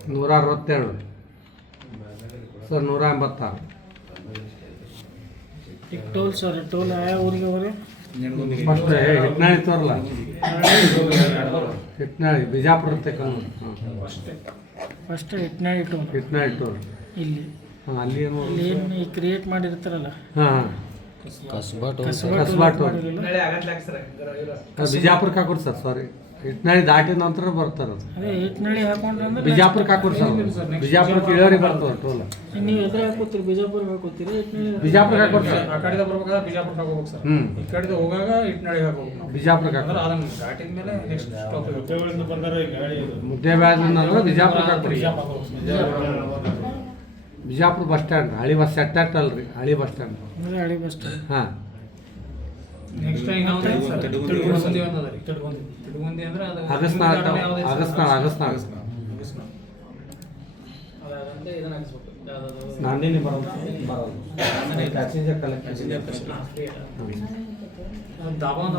162 ಸರ್. 186 ಈಗ ಟೋಲ್ ಸರ್, ಟೋಲ್ ಯಾವ ಊರಿಗೆ ಹೋಗ್ರಿ? ಫಸ್ಟ್ ಹಿಟ್ನಾಳಿ ತೋರಲ್ಲ, ಹಿಟ್ನಾಳಿ ಬಿಜಾಪುರ ತಗೊಂಡು ಫಸ್ಟ್ ಇಟ್ನಾಳಿ ಟೋಲ್ ಹಿಟ್ನಾಳಿ ಟೋಲ್ ಇಲ್ಲಿ ಅಲ್ಲಿ ಏನು ಇಲ್ಲಿ ಏನು ಈ ಕ್ರಿಯೇಟ್ ಮಾಡಿರ್ತಾರಲ್ಲ ಹಾಂ ಕಸ್ಬಾ ಟೋಲ್ ಕಸ್ಬಾ ಟೋಲ್ ಬಿಜಾಪುರಕ್ಕೆ ಹಾಕೋರಿ ಸರ್. ಸಾರಿ, ಹಿಟ್ನಾಳಿ ದಾಟಿದ ನಂತರ ಬರ್ತಾರೆ ಅದು. ಅದೇ ಇಟ್ನಾಳಿ ಹಾಕೊಂಡ್ರೆ ಅಂದ್ರೆ ಬಿಜಾಪುರಕ್ಕೆ ಹಾಕೋರಿ ಸರ್. ಬಿಜಾಪುರಕ್ಕೆ ಇಳುವರಿ ಬರ್ತದೆ ಟೋಲ್. ನೀವು ಎದುರು ಹಾಕೋತೀರಿ, ಬಿಜಾಪುರ್ಗೆ ಹಾಕೋತೀರಿ, ಇಟ್ನಾಳಿ ಬಿಜಾಪುರಕ್ಕೆ ಹಾಕೋರಿ ಸರ್. ಆ ಕಡೆದ ಬರ್ಬೇಕಾದ್ರೆ ಬಿಜಾಪುರಕ್ಕೆ ಹಾಕೋಬೇಕು ಸರ್. ಹ್ಞೂ ಈ ಕಡೆದ ಹೋಗಾಗ ಇಟ್ನಾಳಿಗೆ ಹಾಕೋಬೇಕು ನಾವು. ಬಿಜಾಪುರಕ್ಕೆ ಅಂದ್ರೆ ಹಾಕೋರಿ. ಅದನ್ನು ದಾಟಿದ ಮೇಲೆ ನೆಕ್ಸ್ಟ್ ಸ್ಟಾಪ್ ಮುದ್ದೆ ಬ್ಯಾಜ್ನಂದ್ರೆ ಬಿಜಾಪುರಕ್ಕೆ ಹಾಕೋರಿ. ಬಿಜಾಪುರ ಬಸ್ ಸ್ಟ್ಯಾಂಡ್, ಹಳಿ ಬಸ್ ಸೆಟ್ ಅಲ್ರಿ, ಹಳಿ ಬಸ್ ಸ್ಟ್ಯಾಂಡ್. ಅಂದರೆ ಹಳಿ ಬಸ್ ಸ್ಟ್ಯಾಂಡ್. ಹಾಂ ನೆಕ್ಸ್ಟ್ ತಿಡುಗುಂದಿ ಅನ್ನೋದು ರೀ. ತಿಡುಗುಂದಿ ಅಂದ್ರೆ ಅದು ಅಗಸ್ನಾಳ್ ಯಾವ್ದು ಅಗಸ್ನಾಳ್ ನಾಂದಿನಿ ಬರೋದು ಪ್ಯಾಸೆಂಜರ್ ದಾಬಾ ಅಂತ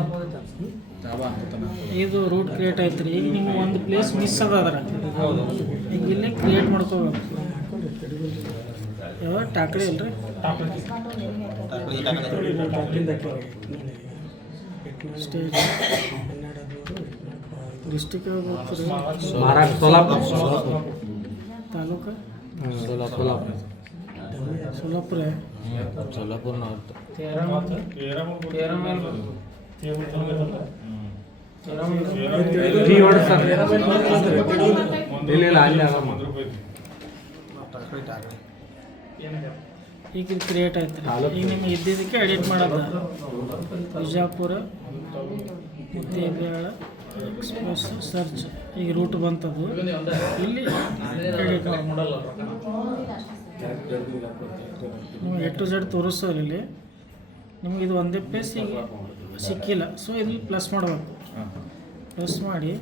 ಇದು ರೂಟ್ ಕ್ರಿಯೇಟ್ ಆಯ್ತು ರೀ. ಈಗ ನಿಮ್ಗೆ ಒಂದು ಪ್ಲೇಸ್ ಮಿಸ್ ಅದ ಅದ್ರ, ಈಗ ಇಲ್ಲಿ ಕ್ರಿಯೇಟ್ ಮಾಡ್ಕೋಬೇಕು. ಯಾವ ಟಾಕಳಿ ಅಲ್ರಿ? ಸ್ಟೇಜ್ ಡಿಸ್ಟಿಕ್ ಹೋಗ್ತೀರಿ, ಮಹಾರಾಷ್ಟ್ರ ಸೋಲಾಪುರ ತಾಲೂಕು ಸೋಲಾಪುರ ಸೋಲಾಪುರ. ಸೋಲಾಪುರ ನಾರ್ತ್. ಟೀ ಹೊಡೆದು ಸರ್. ಇಲ್ಲ ಅಲ್ಲಿ ಅಲ್ಲ ಈಗ ಇದು ಕ್ರಿಯೇಟ್ ಆಯ್ತು ರೀ. ಈಗ ನಿಮ್ಗೆ ಇದ್ದಿದ್ದಕ್ಕೆ ಎಡಿಟ್ ಮಾಡೋದು. ಬಿಜಾಪುರ ಮುದ್ದೇಬೇಳ ಎಕ್ಸ್ಪ್ರೆಸ್ ಸರ್ಚ್, ಈಗ ರೂಟ್ ಬಂತದ್ದು, ಇಲ್ಲಿ ಎಡಿಟ್ ಮಾಡಲ್ಲ. ನೀವು A to Z ತೋರಿಸೋರು ಇಲ್ಲಿ ನಿಮ್ಗೆ ಇದು ಒಂದೇ ಪ್ಲೇಸ್ ಈಗ ಸಿಕ್ಕಿಲ್ಲ. ಸೊ ಇಲ್ಲಿ ಪ್ಲಸ್ ಮಾಡಬೇಕು. ಪ್ಲಸ್ ಮಾಡಿ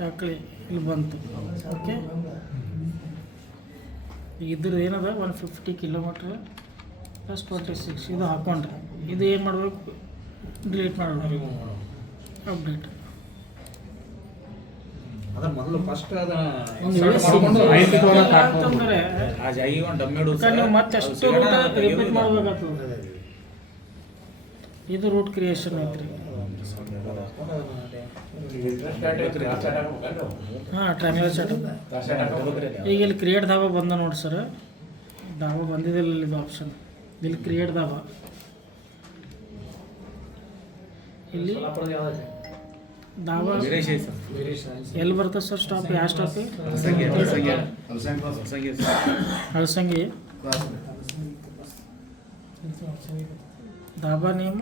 ಟಾಕಳಿ ಇಲ್ಲಿ ಬಂತು. ಓಕೆ, ಇದ್ರದ್ದು ಏನದ 150 ಕಿಲೋಮೀಟ್ರ್ ಪ್ಲಸ್ 26 ಇದು ಹಾಕೊಂಡ್ರೆ ಇದು ಏನು ಮಾಡಬೇಕು? ಡಿಲೀಟ್ ಮಾಡಬೇಕು, ಅಪ್ಡೇಟ್. ಅದ್ರ ಮೊದಲು ಫಸ್ಟ್ ಅದ ಒಂದು ವೇಳೆ ಸಿಕ್ಕಿಲ್ಲ ಅಂತಂದ್ರೆ ಆ ಜಾಗಿಗೆ ಒಂದು ಡಮ್ಮಿ ಇಡೋದು ಯಾಕಂದ್ರೆ ನೀವು ಮತ್ತೆ ಅಷ್ಟು ರೂಟ್ ರಿಪೀಟ್ ಮಾಡ್ಬೇಕಾಗ್ತದೆ. ಇದು ರೂಟ್ ಕ್ರಿಯೇಷನ್ ಐತ್ರಿ. ಹಾಂ ಟ್ರ್ಯಾಂಗ್ಯುಲರ್ ಸೆಟಪ್. ಈಗ ಇಲ್ಲಿ ಕ್ರಿಯೇಟ್ ಧಾಬಾ ಬಂದ ನೋಡಿ ಸರ್, ಧಾಬಾ ಬಂದಿದ್ದಿಲ್ಲ ಇದು ಆಪ್ಷನ್. ಇಲ್ಲಿ ಕ್ರಿಯೇಟ್ ಧಾಬಾ, ಇಲ್ಲಿ ಧಾಬಾ ಎಲ್ಲಿ ಬರ್ತದೆ ಸರ್ ಸ್ಟಾಪ್? ಯಾವ ಸ್ಟಾಪ್? ಹಳಸಂಗಿ. ಧಾಬಾ ನೇಮ್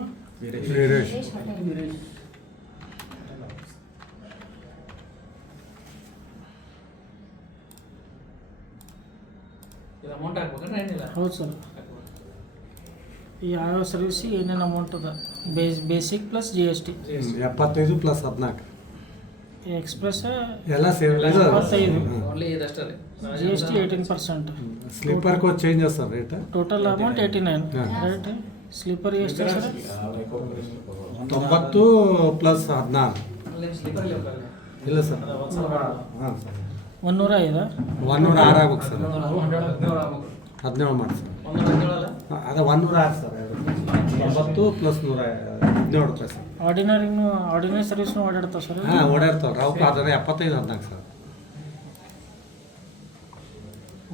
ಹೌದು ಸರ್. ಯಾವ ಸರ್ವಿಸಿಗೆ ಏನೇನು ಅಮೌಂಟ್ ಅದ? Basic plus GST 75 plus 14 express ಎಲ್ಲ ಸೇರಿ 25, GST 18%. Sleeper coach changes sir rate. Total amount 89 right. Sleeper ಎಷ್ಟು ಸರ್? 90 ಪ್ಲಸ್ 14 ಇಲ್ಲ ಸರ್. ಹಾಂ ಸರ್ 105. 106 ಆಗ್ಬೇಕು ಸರ್. 17 ಮಾಡಿ ಸರ್. ಅದೇ 106 ಸರ್. 90 ಪ್ಲಸ್ 117 ರೂಪಾಯಿ ಸರ್. ಆರ್ಡಿನರಿ ಸರ್ವಿಸ್ನು ಓಡಾಡ್ತಾವೆ ಸರ್? ಹಾಂ ಓಡಾಡ್ತಾವೆ. ರೌಕ್ ಆದರೆ 75 14 ಸರ್.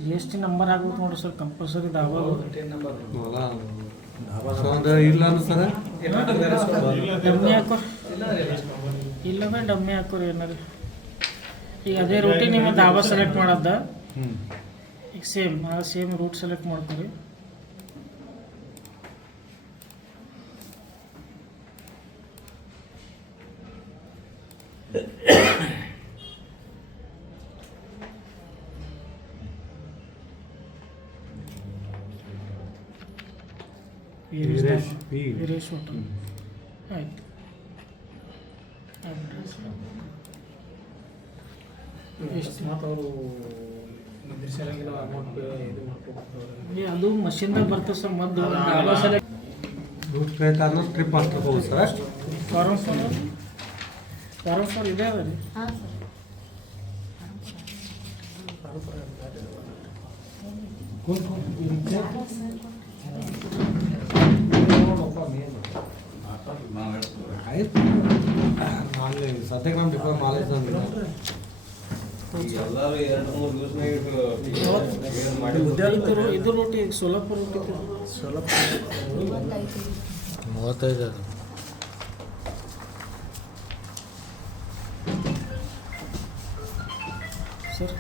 GST ನಂಬರ್ ಆಗ್ಬೇಕು ನೋಡಿ ಸರ್ ಕಂಪಲ್ಸರಿ ಧಾಬಾ. ಒಂದು ಇಲ್ಲ ಅಂದ್ರೆ ಸರ್ ಡಮ್ಮಿ ಹಾಕೋರಿ, ಇಲ್ಲಂದ್ರೆ ಡಮ್ಮಿ ಹಾಕೋರಿ ಏನಾರಿ. ಈಗ ಅದೇ ರೂಟಿ ನಿಮ್ಮ ಧಾಬಾ ಸೆಲೆಕ್ಟ್ ಮಾಡೋದ, ಈಗ ಸೇಮ್ ರೂಟ್ ಸೆಲೆಕ್ಟ್ ಮಾಡ್ಕೊರಿ. ವೀರೇಶ್ ಹೋಟೆಲ್ ಆಯ್ತು. ಅದು ಮಷಿನ್ದಾಗ ಬರ್ತದೆ ಸರ್. ಮದ್ದು ಧಾಬಾ ಸೆಲೆಕ್ಟ್ ರೂಟ್ ರೇಟ್ ಅಂದ್ರೆ ಟ್ರಿಪ್ ಮಾಸ್ಟರ್ ಹೋಗುದು ಸರ್. ಫಾರಮ್ 4 ಇದೆ ಅದ ರೀ. ಆಯ್ತು ನಾಳೆ ಸದ್ಯಕ್ಕೆ ನಮ್ಮ ಡಿಪ್ಲೊಮಾ ಕಾಲೇಜ್ ಅಂದ್ರೆ ಎಲ್ಲರೂ 2-3 ದಿವಸ ಇದು ರೂಟ್ ಈಗ ಸೋಲಾಪುರ ರೂಟ್ ಇದೆ. 35 ಅದು. ಸರ್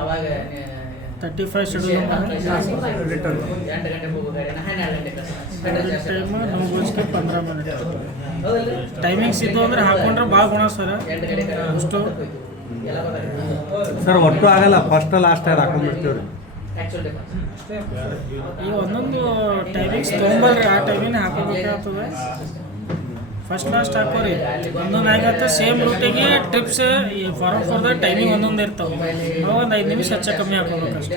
ಅವಾಗ 35 ಶೆಡ್ಯೂಲ್ ಟೈಮ್ 9:15 ಟೈಮಿಂಗ್ಸ್ ಇದ್ದು ಅಂದ್ರೆ ಹಾಕೊಂಡ್ರೆ ಭಾಳ ಗುಣ ಸರ್. ಅಷ್ಟು ಸರ್ ಒಟ್ಟು ಆಗಲ್ಲ, ಫಸ್ಟ್ ಲಾಸ್ಟ್ ಟೈಮ್ ಹಾಕೊಂಡ್ಬಿಡ್ತೀವಿ ರೀ. ಈಗ ಒಂದೊಂದು ಟೈಮಿಂಗ್ಸ್ ತೊಗೊಂಬಲ್ರಿ, ಆ ಟೈಮಿನ ಹಾಕೋಬೇಕಾಗ್ತದೆ. ಫಸ್ಟ್ ಲಾಸ್ಟ್ ಹಾಕೋರಿ, ಒಂದೊಂದು ಆಗತ್ತೆ. ಸೇಮ್ ರೂಟಿಗೆ ಟ್ರಿಪ್ಸ್ ಈ ಫಾರಮ್ 4ದಾಗ ಟೈಮಿಂಗ್ ಒಂದೊಂದು ಇರ್ತಾವೆ. ಅವಾಗ ಒಂದು 5 ನಿಮಿಷ ಹೆಚ್ಚು ಕಮ್ಮಿ ಹಾಕೋಬೇಕು ಅಷ್ಟೇ.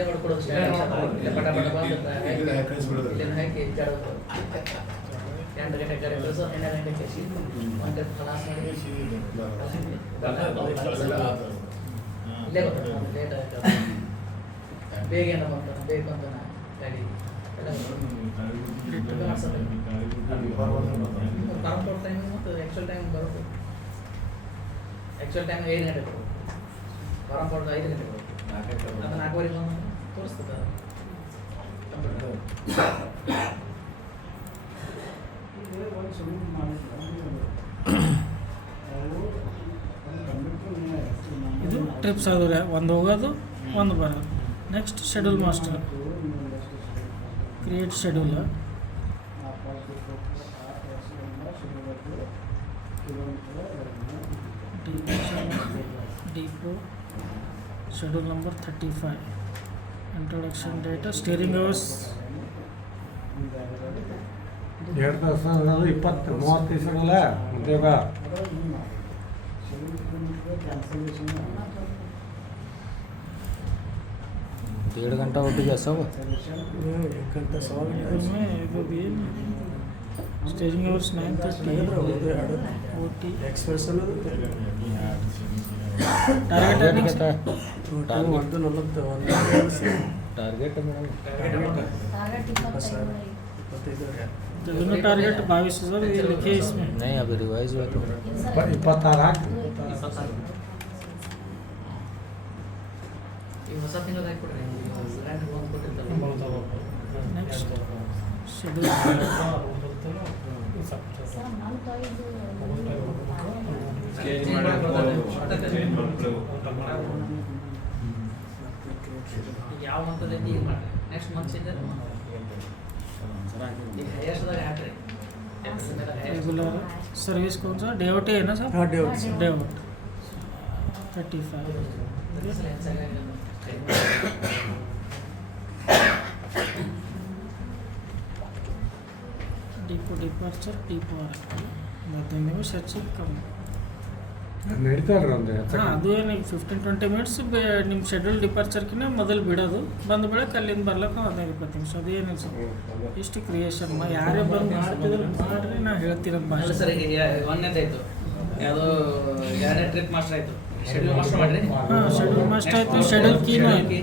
ಬೇಗ ಬೇಕು ಅಂತ ಗಾಡಿ ಟೈಮಿಂಗ್ ಮತ್ತು ಆ್ಯಕ್ಚುಲ್ ಟೈಮ್ ಬರುತ್ತೆ. ಆ್ಯಕ್ಚುಲ್ ಟೈಮ್ 5 ಗಂಟೆ ಬರುತ್ತೆ, ಫಾರಮ್ 4 5 ಗಂಟೆ ಬರುತ್ತೆ. ಅದು 4:15 ಬಂದು ತೋರಿಸ್ತದೆ. ಇದು ಟ್ರಿಪ್ಸ್ ಆದ್ರೆ ಒಂದು ಹೋಗೋದು ಒಂದು ಬರೋದು. Next schedule master, create schedule. Depot schedule number 35. Introduction data, steering hours 2 ತಾಸು ಅನ್ನೋದು 20-30 ದಿವಸಗಳಲ್ಲ ಉದ್ಯೋಗ. डेढ़ घंटा हो गया सब। 1 घंटा 100 मिनट में ಸ್ಟೇಜಿಂಗ್ ಅವರ್ಸ್ 9:30 OT ಎಕ್ಸ್ಪ್ರೆಸ್ ಅನ್ನೋದು ಟಾರ್ಗೆಟ್ ಒಂದು 40 ಟಾರ್ಗೆಟ್ ಮೇಡಮ್ 25 ಇದನ್ನು ಟಾರ್ಗೆಟ್ 22,000 ये लिखे इसमें नहीं अभी रिवाइज हुआ तो 26 ಹಾಕಿ ಈಗ ಹೊಸ ತಿಂಗಳು ಹಾಕ್ಬಿಡ್ರಿ ಸಿಲಿಂಡರ್ ಒಂದು ಕೊಟ್ಟಿರ್ತಾರೆ ನೆಕ್ಸ್ಟ್ ಶೆಡ್ಯೂಲ್ ಚೇಂಜ್ ಮಾಡಿ ಈಗ ಯಾವ ಮಂತದಲ್ಲಿ ಈಗ ಮಾಡ್ರಿ ನೆಕ್ಸ್ಟ್ ಮಂತ್ ಇಂದ ಈಗ ಹೈಯೆಸ್ಟ್ದಾಗ ಹಾಕ್ರಿ रेगुलर सर्विस कौन सा डे आउट है ना सर हाँ, day out. Day out 35 depot departure depot मध्य निमिष ಹೆಚ್ಚು ಕಮ್ಮಿ ನಡೀತಾಳ್ರಿ ಒಂದು ಹಾಂ ಅದು ಏನು 15-20 ಮಿನಿಟ್ಸ್ ನಿಮ್ಮ ಶೆಡ್ಯೂಲ್ ಡಿಪಾರ್ಚರ್ಕಿನ ಮೊದಲು ಬಿಡೋದು ಬಂದ ಬೆಳಗ್ಗೆ ಅಲ್ಲಿಂದ ಬರ್ಲಕ್ಕ 15-20 ನಿಮಿಷ ಅದು ಏನಿಲ್ಲ ಸರ್ ಇಷ್ಟು ಕ್ರಿಯೇಷನ್ ಯಾರೇ ಬಂದು ಮಾಡ್ತಿದ್ರು ಮಾಡ್ರಿ ನಾ ಹೇಳ್ತಿರೋದು ಅಲ್ಲ ಭಾಷೆ ಸರ್ ಈಗ ಒಂದೇದಾಯ್ತು ಯಾವುದೋ ಎರಡನೇ ಟ್ರಿಪ್ ಮಾಸ್ಟರ್ ಆಯಿತು ಶೆಡ್ಯೂಲ್ ಮಾಸ್ಟರ್ ಮಾಡ್ರಿ ಹಾಂ ಶೆಡ್ಯೂಲ್ ಮಾಸ್ಟರ್ ಆಯಿತು ಶೆಡ್ಯೂಲ್ ಕೀನು ಆಯಿತು